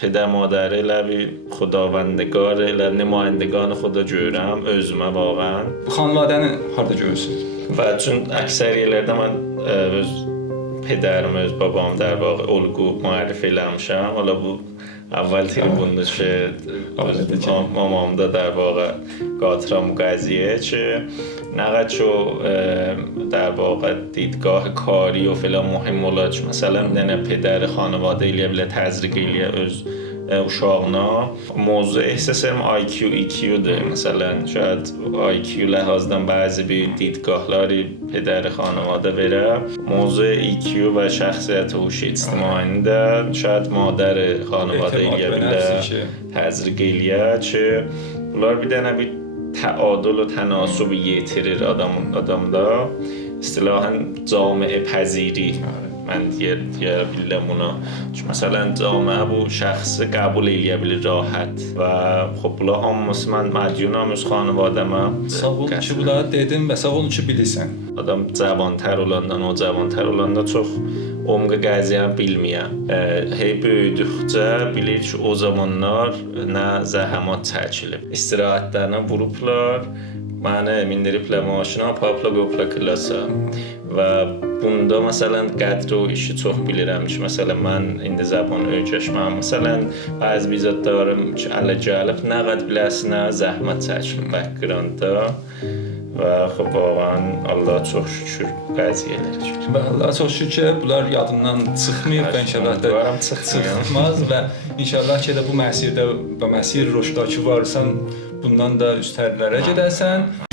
پدر مادر لبی خداوندگار نمایندگان خدا görürəm özümə واقعا. Bu xanvadəni harda görürsünüz? Və çün əksər yerlərdə mən öz pədərim, öz babam در واقع الگو معرفی eləmişəm. Hələ bu اول tribundur ki mamamda در واقع قاطرام قضیه چه نقد شو در واقع دیدگاه کاری و فلان مهم olacaq. Məsələn, nə pədər xanvadə ilə belə təzriq eləyə öz uşağına موضوع احساس IQ EQ'dur. Məsələn, şاید IQ ləhazdan bəzi bir دیدگاهları پدر خانواده verə. موضوع EQ və şəxsiyyət هوش اجتماعی də şaید مادر خانواده ilə belə təzriq eləyə ki, bunlar bir dənə bir تعادل و تناسب yetirir adamda. اصطلاحاً جامعه پذیری من دیگه بیلم اونا چون مثلا جامعه bu şəxsi qəbul eləyə bilir rahat və xop bunlar hamısı mən mədiyunam öz xanvadəmə Sağ ol ki bunları dedin və sağ ol ki bilirsən. adam cavantar olandan o cavantar olanda çox umq qəziyyəni bilməyəm. Hey böyüdükcə bilir ki o zamanlar nə zəhəmat çəkilib. İstirahətlərinə vurublar, məni mindiriblər maşına, apapla qopla klasa və bunda məsələn qədri o işi çox bilirəm ki, məsələn mən indi zəban öyrəşməm. Məsələn bəzi bizatlarım ki, ələ gəlib nə qəd biləsinə zəhmət çəkilib backgroundda və xop vaxtən Allah çox şükür qəziyyələrə şükür. Və Allaha çox şükür ki, bunlar yadından çıxmayıb və inşallah da çıxmaz və inşallah ki də bu məsirdə və məsir rüşdakı varsan bundan da üstlərə gedərsən.